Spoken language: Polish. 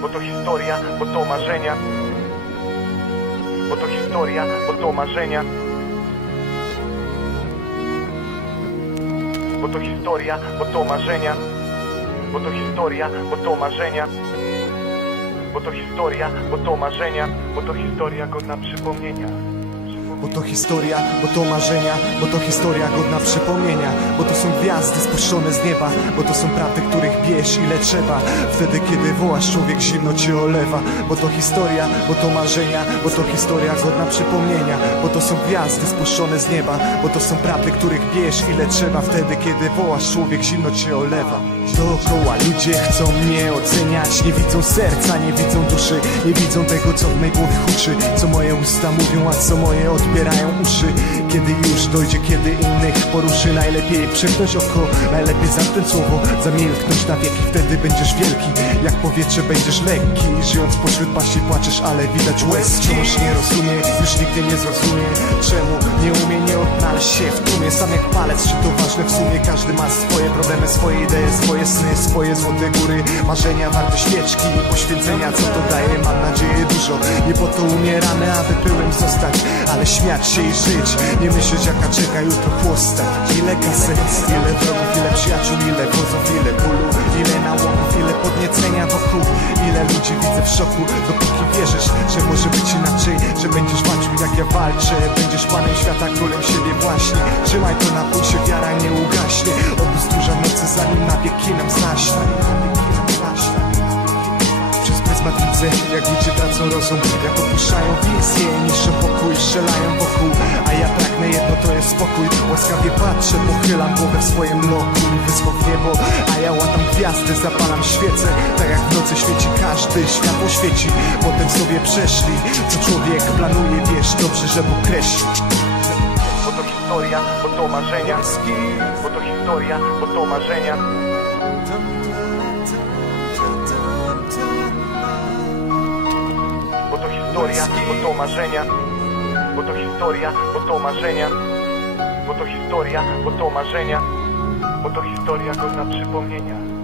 bo to historia, bo to marzenia. Bo to historia, bo to marzenia. Bo to historia, bo to marzenia. Bo to historia, bo to marzenia. Bo to historia, bo to marzenia. Bo to historia godna przypomnienia. Bo to historia, bo to marzenia, bo to historia godna przypomnienia. Bo to są gwiazdy spuszczone z nieba, bo to są prawdy, których bierz ile trzeba. Wtedy kiedy wołasz, człowiek zimno cię olewa. Bo to historia, bo to marzenia, bo to historia godna przypomnienia. Bo to są gwiazdy spuszczone z nieba, bo to są prawdy, których bierz ile trzeba. Wtedy kiedy wołasz, człowiek zimno cię olewa. Dookoła ludzie chcą mnie oceniać, nie widzą serca, nie widzą duszy, nie widzą tego, co w mej głowie huczy, co moje usta mówią, a co moje odbierają uszy. Kiedy już dojdzie, kiedy innych poruszy, najlepiej przymknąć oko, najlepiej zamknąć słowo, zamilknąć na wieki. Wtedy będziesz wielki, jak powietrze będziesz lekki. Żyjąc pośród paści płaczesz, ale widać łez. Wciąż nie rozumie, już nigdy nie zrozumie, czemu nie umie nie odnaleźć się w tłumie. Sam jak palec, czy to ważne w sumie? Każdy ma swoje problemy, swoje idee, swoje sny, swoje złote góry, marzenia warte świeczki i poświęcenia, co to daje, mam nadzieję dużo. Nie po to umieramy, aby pyłem zostać, ale śmiać się i żyć, nie myśleć jaka czeka jutro chłosta. Ile kaset, ile wrogów, ile przyjaciół, ile wozów, ile bólu, ile nałogów, ile podniecenia wokół. Ile ludzi widzę w szoku, dopóki wierzysz, że może być inaczej, że będziesz walczył jak ja walczę. Będziesz panem świata, królem siebie właśnie. Trzymaj to na pulsie, wiara nie ugaśnie. Od stróża nocy, zanim na wieki nam zaśnie. Przez pryzmat widzę, jak ludzie tracą rozum, jak opuszczają wizję, niszczą pokój, strzelają wokół. A ja pragnę jedno, to jest spokój. Łaskawie patrzę, pochylam głowę w swoim loku, wysoko w niebo, a ja łatam gwiazdy, zapalam świecę. Tak jak w nocy świeci każdy, światło świeci. Potem sobie przeszli, co człowiek planuje, wiesz dobrze, że Bóg kreśli. Bo to historia, bo to marzenia. Bo to historia, bo to marzenia. Bo to historia, bo to marzenia. Bo to historia, bo to marzenia. Bo to historia, bo to marzenia. Bo to historia godna przypomnienia.